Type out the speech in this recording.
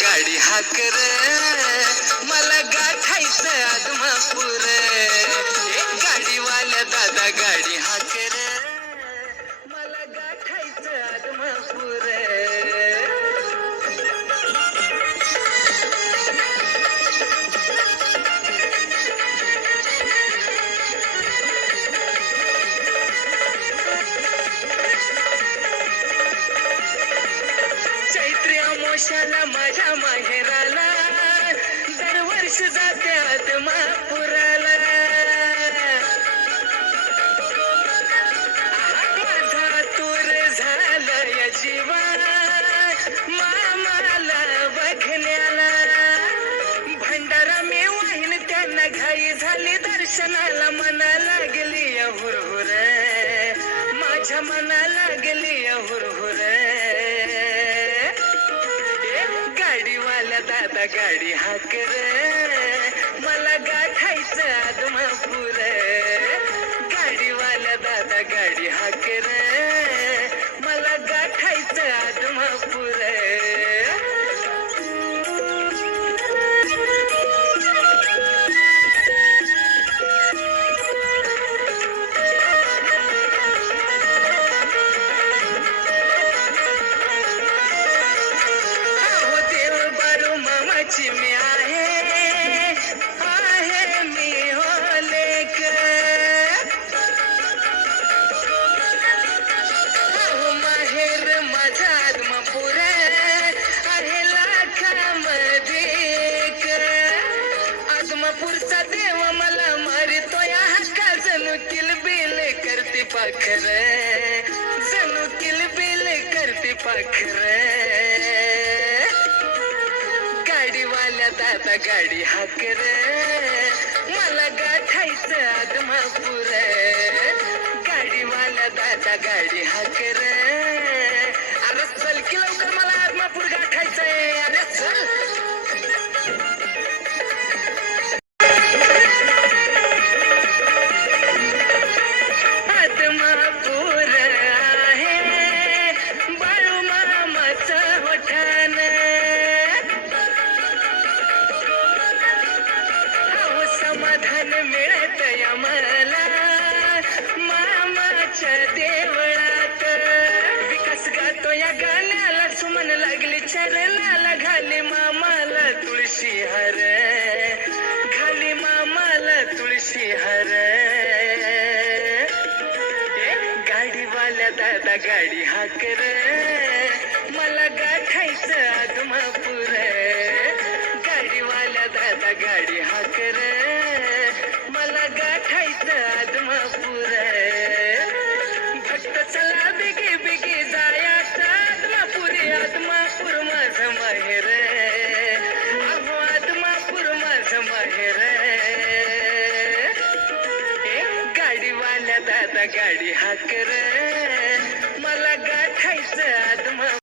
गाडी हाकर मला गाठायचं आदमापूर गाडीवाल्या दादा गाडी हाकर मला गाठायचं आदमापूर मोशाला माझ्या माहेराला दरवर्ष जाते आदमापुराला माझा तूर झालं या जीवा मामाला बघण्याला भंडारा मी वाहीन त्यांना घाई झाली दर्शनाला मना लागली या हुरहुर माझ्या मना लागली या हुरहुर गाडीवाल्या दादा गाडी हाकर मला गाठायचं आदमापूर गाडीवाल्या दादा गाडी हाकर मला गाठायचं आदमापूर मी आहे मी हो लेक माहेर माझा आदमापूर आहे लाखामध्ये आदमापूरचा देव मला मारितो या हक्का जणू किलबिल करते पाखर जणू किलबिल करते पाखर गाडीवाल्या दादा गाडी हाकर मला गाठायचं आदमापूर गाडीवाल्या दादा गाडी हाकर अरे चल की लवकर मला आदमापूर गाठायचंय अरे चल आदमापूर आहे बाळू मामाचं होठान समाधान मिळत या मला मामाच्या देवळात विकास गातो या गाण्याला सुमन लागली चरणाला घाली मामाला तुळशी हर घाली मामाला तुळशी हर गाडीवाल्या दादा गाडी हाकर मला गाठायचं आदमापूर गाडीवाल्या दादा गाडी हाकर मला गाठायचं आदमापूर भक्त चला बिगी बिगी जायाचं आदमापुरी आदमापूर माझं माहेर अहो आदमापूर माझं माहेर गाडीवाल्या दादा गाडी हाकर